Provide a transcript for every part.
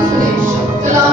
to Suresh. Kalam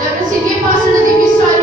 Reverend Senior Pastor Nadeem Israel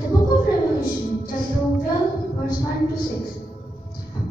The book of Revelation, chapter 12, verse 1 to 6.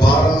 12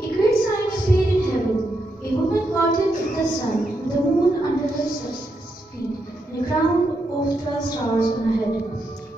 A great sign appeared in heaven, a woman clothed with the sun, with the moon under her feet, and a crown of 12 stars on her head.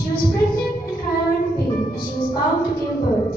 She was pregnant and cried in pain, and she was about to give birth.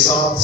7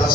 10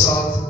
7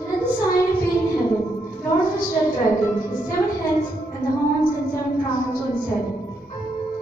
Another sign appeared in heaven, an enormous red dragon, with 7 heads and the horns and 7 crowns on his head.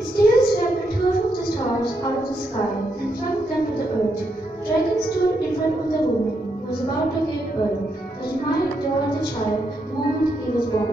His tail swept a 12 of the stars out of the sky and flung them to the earth. The dragon stood in front of the woman who was about to give birth, that he might devour the child the moment he was born.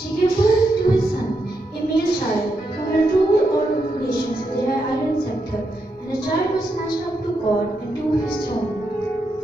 She gave birth to his son, a male child, who will rule all nations with a iron scepter, and the child was snatched up to God and to his throne.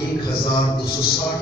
1260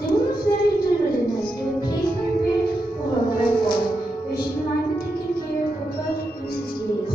The woman fled into the wilderness to a place prepared for her by God, where she might be taken care of for 12 to 60 days.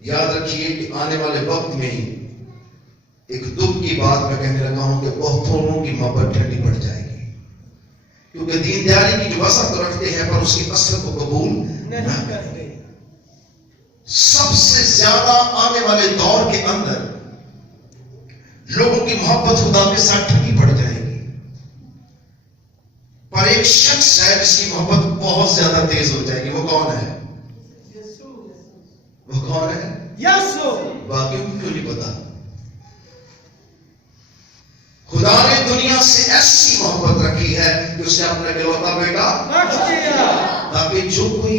یاد رکھیے کہ آنے والے وقت میں ایک دکھ کی بات میں کہنے لگا ہوں کہ بہت تھوڑوں کی محبت ٹھنڈی پڑ جائے گی، کیونکہ دینداری کی جو وسعت رکھتے ہیں پر اس کی اصل کو قبول نہیں کرتے۔ سب سے زیادہ آنے والے دور کے اندر لوگوں کی محبت خدا کے ساتھ ٹھنڈی پڑ جائے گی، پر ایک شخص ہے جس کی محبت بہت زیادہ تیز ہو جائے گی۔ وہ کون ہے؟ وہ کون ہے؟ یسوع۔ باقیوں کو کیوں نہیں پتا؟ خدا نے دنیا سے ایسی محبت رکھی ہے کہ اس نے اپنا اکلوتا بیٹا بخش دیا تاکہ جو کوئی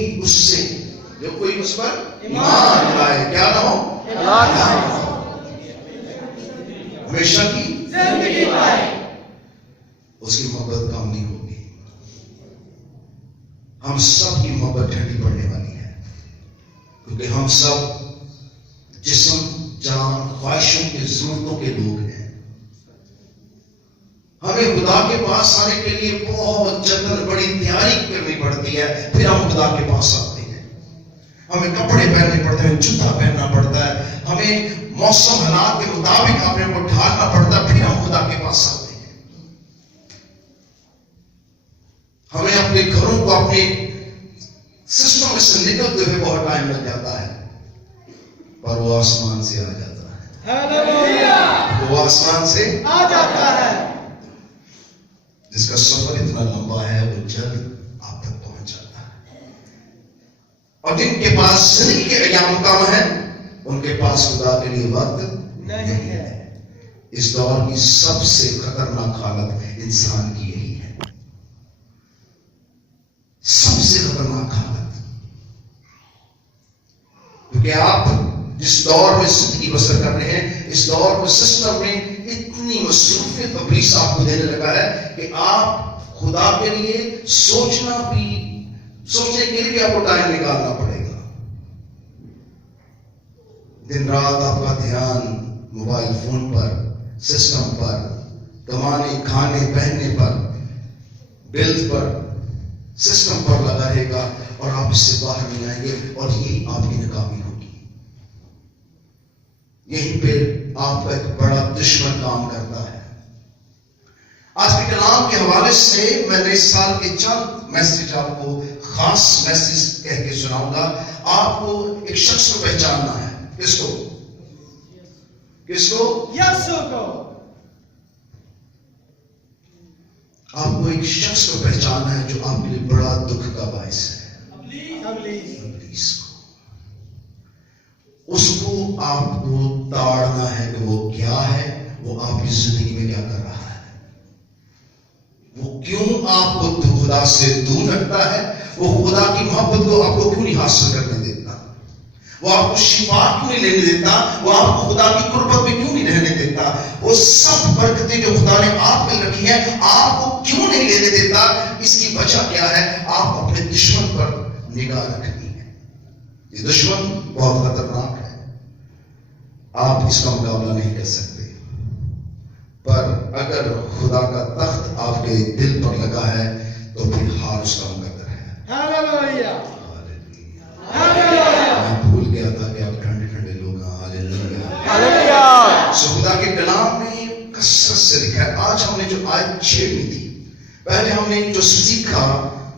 اس پر ایمان لائے کیا نہ ہو، ہمیشہ کی زندگی پائے۔ اس کی محبت کام نہیں ہوگی۔ ہم سب کی محبت ٹھنڈی پڑنے والی ہے، کیونکہ ہم سب جسم جان خواہشوں کی ضرورتوں کے لوگ ہیں۔ ہمیں خدا کے پاس آنے کے لیے بہت جتن بڑی تیاری کرنی پڑتی ہے، پھر ہم خدا کے پاس آتے ہیں۔ ہمیں کپڑے پہننے پڑتے ہیں، جوتا پہننا پڑتا ہے، ہمیں موسم حالات کے مطابق اپنے کو ڈھالنا پڑتا ہے، پھر ہم خدا کے پاس آتے ہیں۔ ہمیں اپنے گھروں کو اپنے سسٹم سے نکلتے ہوئے بہت ٹائم لگ جاتا ہے، پر وہ آسمان سے آ جاتا ہے۔ ہاللویا۔ وہ آسمان سے آ جاتا ہے۔ جس کا سفر اتنا لمبا ہے وہ جلد آپ تک پہنچ جاتا ہے، اور جن کے پاس زندگی کے ایام کم ہے ان کے پاس خدا کے لیے وقت نہیں ہے۔ اس دور کی سب سے خطرناک حالت انسان کی یہی ہے، سب سے خطرناک حالت، کیونکہ آپ جس دور میں زندگی بسر کر رہے ہیں، اس دور میں سسٹم میں اتنی مصروفیت ابلیس آپ کو دینے لگا ہے کہ آپ خدا کے لیے سوچنے کے لیے بھی آپ کو ٹائم نکالنا پڑے گا۔ دن رات آپ کا دھیان موبائل فون پر، سسٹم پر، کمانے کھانے پہننے پر، بلز پر، سسٹم پر لگا رہے گا، اور آپ اس سے باہر نہیں آئیں گے، اور یہی آپ کی ناکامی ہوگی۔ یہیں پہ آپ کا ایک بڑا دشمن کام کرتا ہے۔ آج کے کلام کے حوالے سے میں نئے سال کے چند میسج آپ کو خاص میسج کہہ کے سناؤں گا۔ آپ کو ایک شخص کو پہچاننا ہے۔ کس کو؟ کس کو؟ یسوع کو۔ آپ کو ایک شخص کو پہچاننا ہے جو آپ کے لیے بڑا دکھ کا باعث ہے، ابلیس کو۔ اس کو آپ کو تاڑنا ہے کہ وہ کیا ہے، وہ آپ کی زندگی میں کیا کر رہا ہے، وہ کیوں آپ کو خدا سے دور رکھتا ہے، وہ خدا کی محبت کو آپ کو کیوں نہیں حاصل کرنے دیتا، وہ آپ کو شفا کیوں نہیں لینے دیتا، وہ آپ کو خدا کی قربت میں کیوں نہیں رہنے دیتا، وہ سب برکتیں جو خدا نے آپ میں رکھی ہیں آپ کو کیوں نہیں لینے دیتا۔ اس کی وجہ کیا ہے؟ آپ اپنے دشمن پر نگاہ رکھنی ہے۔ یہ دشمن بہت خطرناک ہے، آپ اس کا مقابلہ نہیں کر سکتے، پر اگر خدا کا تخت آپ کے دل پر لگا ہے تو پھر ہار اس کا مقدر ہے۔ ہاللویا۔ میں بھول گیا تھا کہ آپ ٹھنڈے ٹھنڈے لوگ ہیں۔ ہاللویا۔ سو خدا کے کلام میں کثرت سے لکھا ہے۔ آج ہم نے جو آیت چھیڑنی تھی، پہلے ہم نے جو سیکھا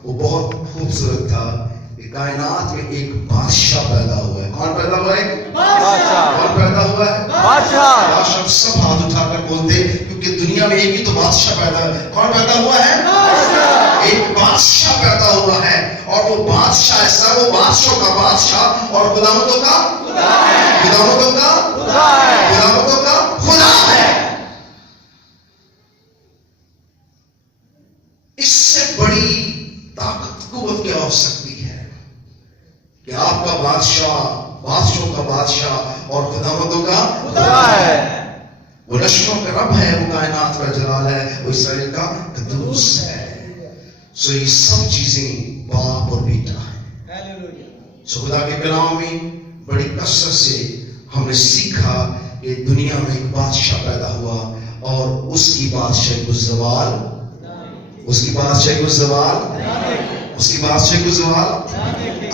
وہ بہت خوبصورت تھا کہ کائنات میں ایک بادشاہ پیدا ہوا ہے۔ کون پیدا ہوا ہے؟ بادشاہ۔ کون پیدا ہوا ہے؟ بادشاہ۔ بادشاہ سب ہاتھ اٹھا کر بولتے کیونکہ دنیا میں ایک ہی تو بادشاہ پیدا ہے۔ کون پیدا ہوا ہے؟ بادشاہ۔ ایک بادشاہ پیدا ہوا ہے، اور وہ بادشاہ ایسا، وہ بادشاہ کا بادشاہ اور خداوندوں کا خدا ہے۔ خداوندوں کا خدا ہے۔ خداوندوں کا خدا ہے۔ اس سے بڑی طاقت قوت کیا ہو سکتی ہے کہ آپ کا بادشاہ بادشاہوں کا بادشاہ اور خداوندوں کا خدا ہے۔ وہ لشکروں کا رب ہے، وہ کائنات کا جلال ہے، وہ اسرائیل کا قدوس ہے۔ سو یہ سب چیزیں باپ اور بیٹا ہے۔ ہاللویا۔ سو خدا کے کلام میں بڑی کثرت سے ہم نے سیکھا کہ دنیا میں ایک بادشاہ پیدا ہوا، اور اس کی بادشاہی کو زوال، اس کی بادشاہی کو زوال، اس کی بادشاہی کو زوال